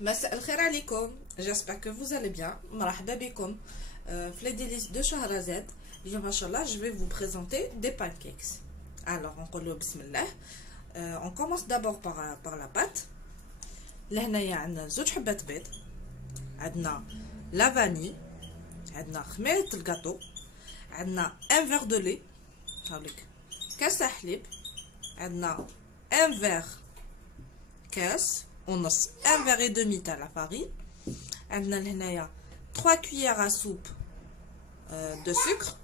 مساء الخير عليكم. j'espère que vous allez bien. مرحبا بكم في les délices de Shahrazad. اليوم ان شاء الله je vais vous présenter des pancakes. Alors نقولوا بسم الله. On commence d'abord par la pâte. لهنايا عندنا زوج حبات بيض، عندنا لا فاني، عندنا خميرة الكاطو، عندنا ان فيغ دو لي، هاوليك كاس تاع حليب، عندنا ان فيغ كاس ونص ان فيغ اي دومي تاع لا فارين، عندنا لهنايا 3 كويير ا سوب دو سكر،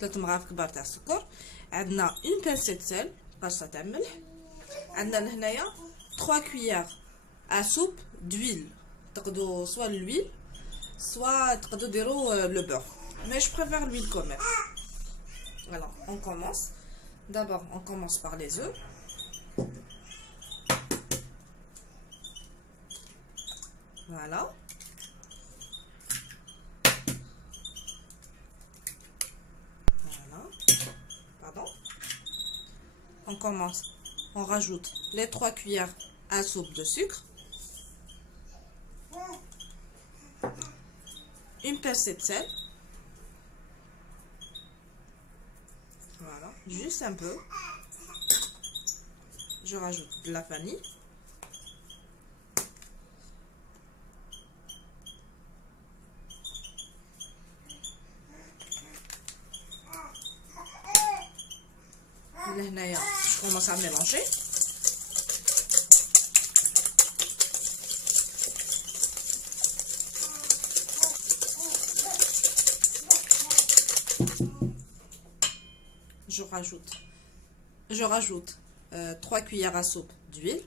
3 مغارف كبار تاع السكر، عندنا اون بانسيت سيل قرصه تاع ملح، عندنا لهنايا 3 كويير ا سوب دويل، تقدروا سوا l'huile soit تقدروا ديروا le beurre, mais je préfère l'huile quand même. Voilà, on commence. D'abord on commence par les œufs. Voilà. Voilà. Pardon. On commence. On rajoute les 3 cuillères à soupe de sucre. Une pincée de sel. Voilà. Juste un peu. Je rajoute de la vanille. Là, je commence à mélanger. Je rajoute 3 cuillères à soupe d'huile.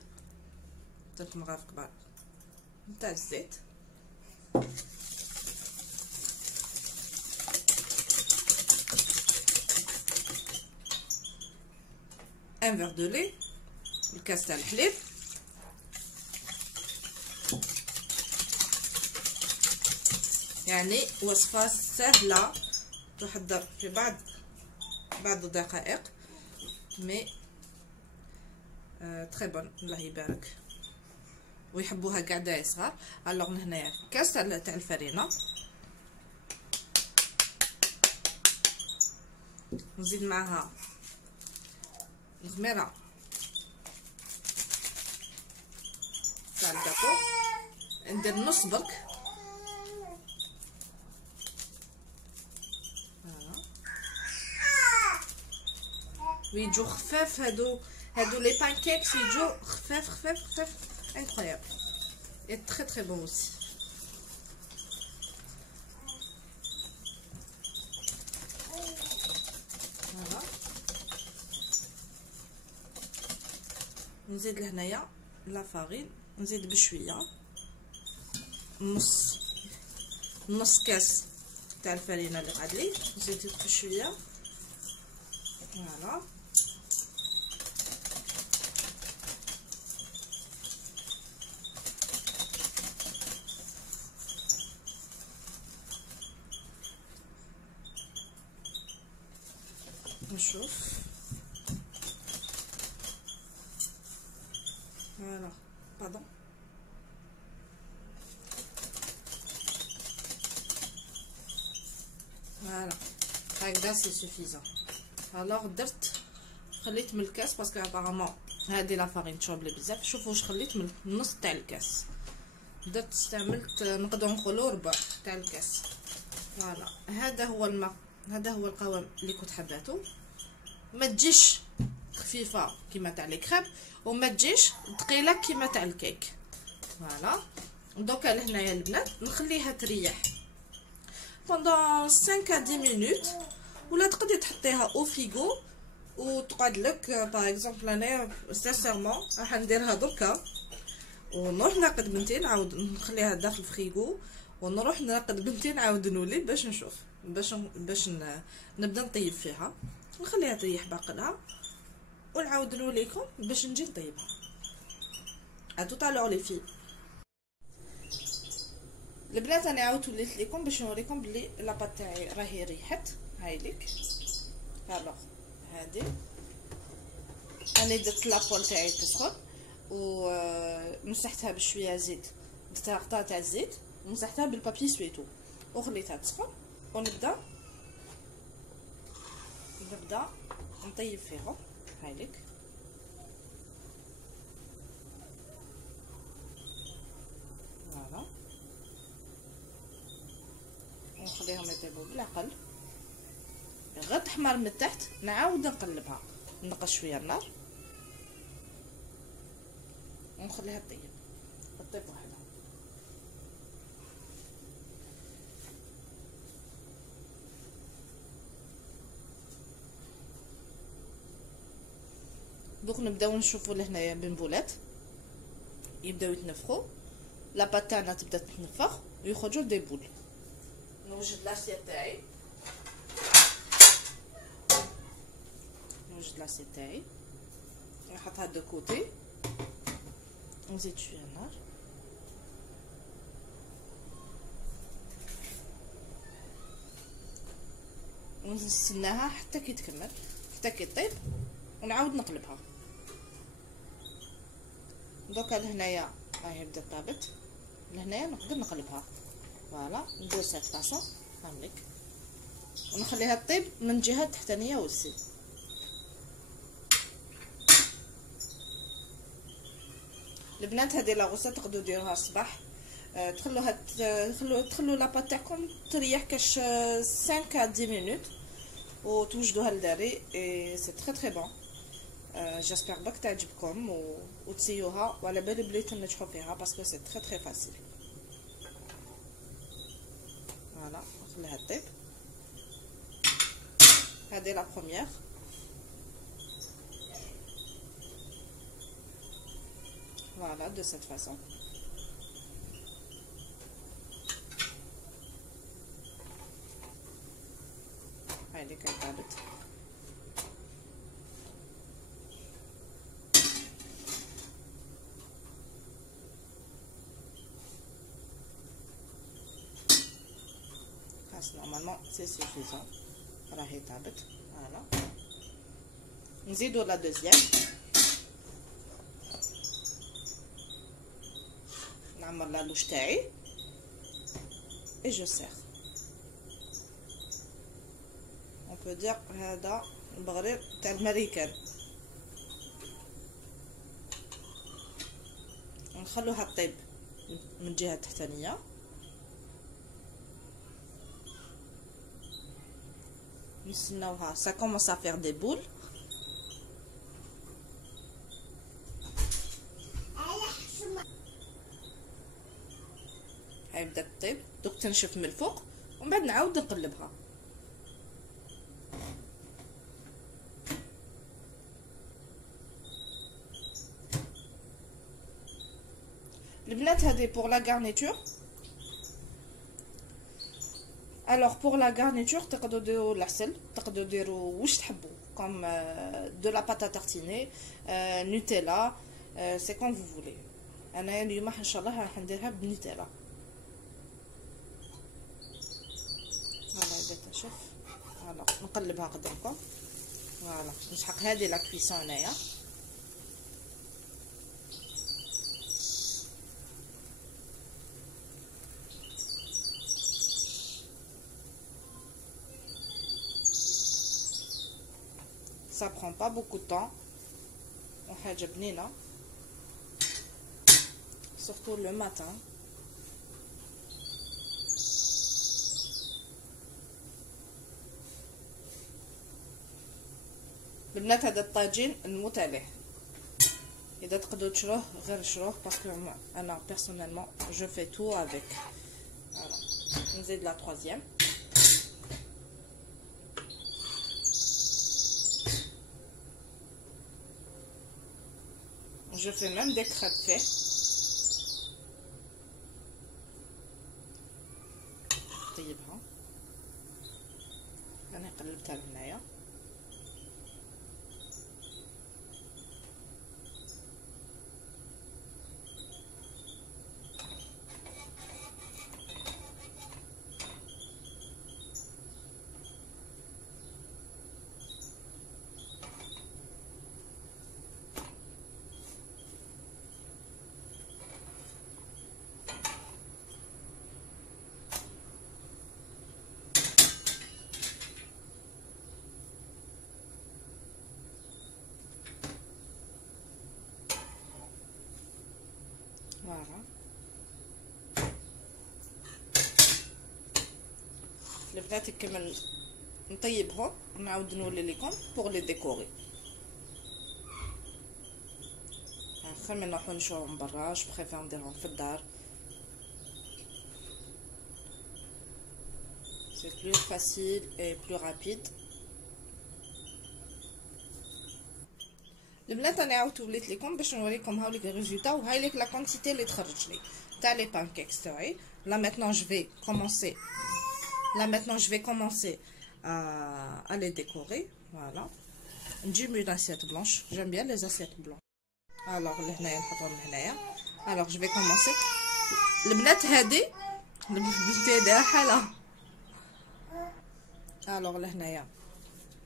Un verre de lait, le كاس تاع الحليب، يعني وصفة سهلة تحضر في بعض الدقائق، مي تري بون، الله يبارك ويحبوها كاع داي صغار. الوغ هنايا كاس تاع الفرينة، نزيد معاها الخميره تاع الكاطو، ندير نص برك. ويجو خفاف هادو لي بانكيكس، يجو خفاف انكرويابل اي تري تري بون اوسي. فوالا نزيد لهنايا لا فارين، نزيد بشويه، نص كاس تاع الفرينه اللي قعد لي، نزيد بشويه. فوالا نشوف. Voilà, pardon. Voilà, هكذا سي سوفيزون. الوغ درت خليت من الكاس باسكو ابارامون هادي لا فارين تشوبلي بزاف. شوفوا واش خليت من النص تاع الكاس، درت استعملت نقدروا نقولوا ربع تاع الكاس. فوالا هذا هو الماء، هذا هو القوام اللي كنت حباتو. ما تجيش خفيفه كيما تاع لي كريب وما تجيش ثقيله كيما تاع الكيك. فوالا دوكا لهنايا البنات نخليها تريح بوندون 5 à 10 minutes، ولا تقدري تحطيها او فريغو وتقعد لك. باغ اكزومبل انا سانسيرمون راح نديرها دركا ونروح ناقد بنتي، نعاود نخليها داخل الفريغو ونروح ناقد بنتي نعاود نولي باش نشوف باش نبدا نطيب فيها. نخليها تريح باقلها ونعاود نوليكم باش نجي نطيبها. ا تو طالور لي في البنات، انا عاودت وليت لكم باش نوريكم بلي لاباط تاعي راهي ريحت. هاي ليك. الوغ هادي انا درت لابول تاعي تسخن ومسحتها بشويه زيت درتها قطعه تاع الزيت ومسحتها بالبابي سويتو وخليتها تسخن ونبدا نطيب فيها. هايليك فوالا ونخليهم يطيبوا بالعقل غير تحمر من التحت. نعاود نقلبها نقص شويه النار ونخليها تطيب وحدها. دوك نبداو نشوفوا لهنايا بنبولات يبداو يتنفخوا، لاباط تاعنا تبدا تتنفخ ويخرجوا دي بول. نوجد لاسيت تاعي نحطها دو كوتي ونزيد شويه النار ونستناها حتى كي تكمل، حتى كي طيب ونعاود نقلبها. دوكا لهنايا راهي بدات طابت، لهنايا نقدر نقلبها فوالا ندير سات فاصون هامليك ونخليها طيب من الجهه التحتانيه والسي. البنات هذه لاغوصه تقدروا ديروها الصباح، تخلوا لاباط تاعكم تريح كاش 5 à 10 مينوت وتوجدوها للداري اي سي تري تري بون. جيسبر باك تعجبكم وتسيوها وعلى بالي بلي تنجحوا فيها باسكو سي تري تري فاسيل. فوالا نخليها طيب. هذه لا بروميير فوالا دو سيت فاصون. هايدي كي طابت خلاص نورمالمون سي سوفيزون راهي طابت. فوالا نزيدو لا دوزيام نعمر لالوش تاعي اي جو سير. on peut dire هذا البغرير تاع المريكان. نخلوها طيب من الجهه التحتانيه نستناوها ça commence à faire des boules. هاي بدات طيب دوك تنشف من الفوق ومن بعد نعاود نقلبها. البنات هذه بور لا غارنيتور. الوغ بور لا غارنيتور تقدروا ديروا العسل، تقدروا ديروا واش تحبوا كوم دو لا باتا تارتيني نوتيلا سي كوم فو فولي. انا اليوم ان شاء الله راح نديرها بنوتيلا. فوالا بدات تنشف. فوالا نقلبها قدامكم. فوالا نسحق هذه لا كويسون هنايا. ça prend pas beaucoup de temps وحاجه بنينه surtout le matin. البنات هذا الطاجين نموت عليه، اذا تقدروا تشروه غير شروه باسكو انا بيرسونيلمون جو في تو افيك. فوالا نزيد لا troisième. je fais même des crêpes faites. طيبها انا قلبتها لهنايا. البنات كما نطيبهم ونعاود نولي لكم بوغ لي ديكوري. خير من نروحو نشوفهم برا، جو بريفير نديرهم في الدار، سي بلو فاسيل اي بلو رابيد. البنات انا عاودت وليت لكم باش نوريكم هاوليك الريزولتا وهاي ليك لا كونتيتي اللي تخرج لي تاع لي بانكيكس تاعي. لا ميتنون جو في كومونسي à les décorer. Voilà, نجيب une assiette blanche, j'aime bien les assiettes blanches. alors لهنايا نحطهم لهنايا. alors je vais commencer. البنات هادي بنتي دايره حالها. alors لهنايا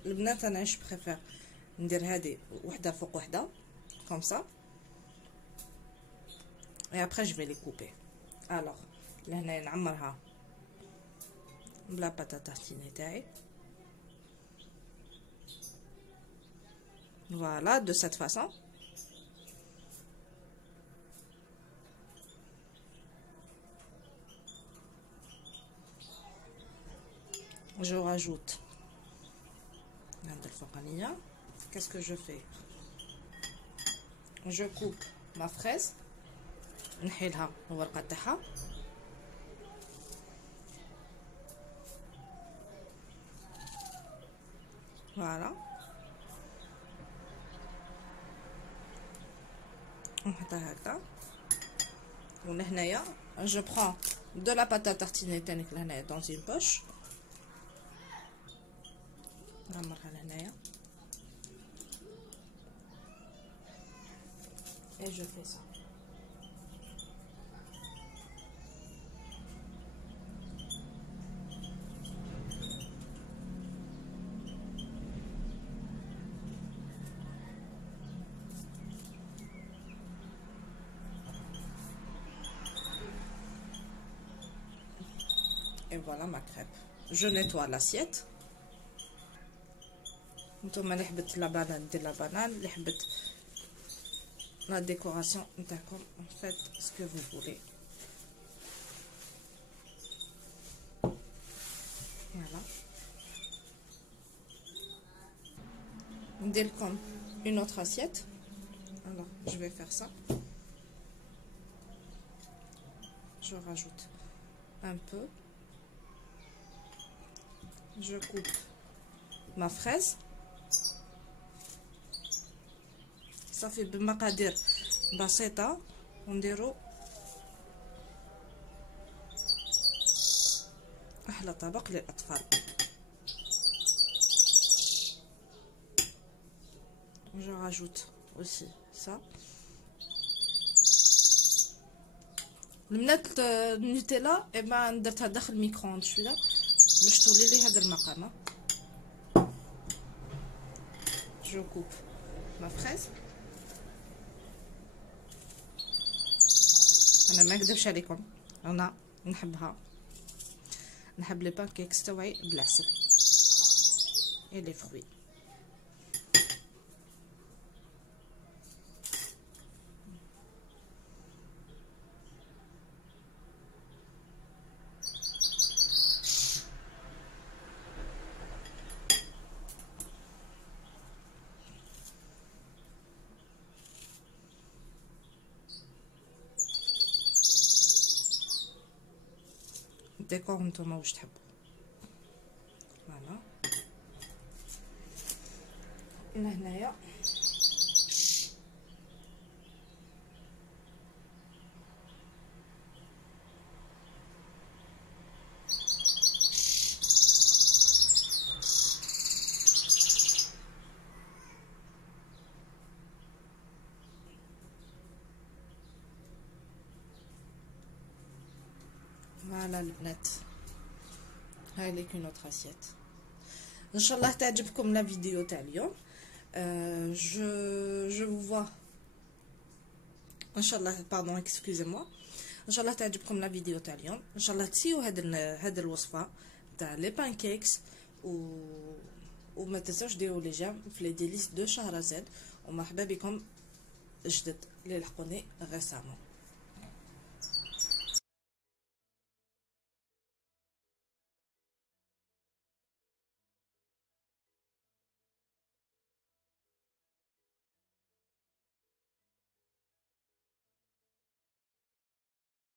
البنات انا اش بريفير ندير هادي وحده فوق وحده comme ça et après je vais les couper. alors لهنايا نعمرها بلا باتا تارتيني تاعي. voilà de cette façon. je rajoute qu'est-ce que je fais, je coupe ma fraise نحيلها الورقه تاعها. voilà نحطها هكذا. ولهنايا je prends de la pâte à tartiner تانيك لهنايا dans une poche. نعمرها لهنايا et je fais ça. et voilà ma crêpe. je nettoie l'assiette. نتوما اللي حبت لا بانان دير لا بانان، اللي حبت لا ديكوراسيون نتاعكم فيت سكو فو فولي. فوالا ندير لكم une autre assiette. alors je vais faire ça. je rajoute un peu, je coupe ma fraise. صافي بمقادير بسيطه ونديرو احلى طبق للاطفال. je rajoute aussi ça. البنات النوتيلا درتها داخل الميكرووند شويه باش تولي لي هذا المقام. je coupe ma fraise. انا ما نكذبش عليكم انا نحبها، نحب لي بانكيكس تاعي بالعسل اي لي فروي. ديكور نتوما واش تحبوا. فوالا هنايا فوالا البنات هاي ليك اون اوتر اسيت. ان شاء الله تعجبكم لا فيديو تاع اليوم. جو vous vois ان شاء الله باردون اكسكوزي موا. ان شاء الله تعجبكم لا فيديو تاع اليوم. ان شاء الله تسيو هاد الوصفه تاع لي بانكيكس وما تنساوش ديروا لي جيم في لي ديليس دو شهرزاد. ومرحبا بكم جدد اللي لحقوني غيسامون.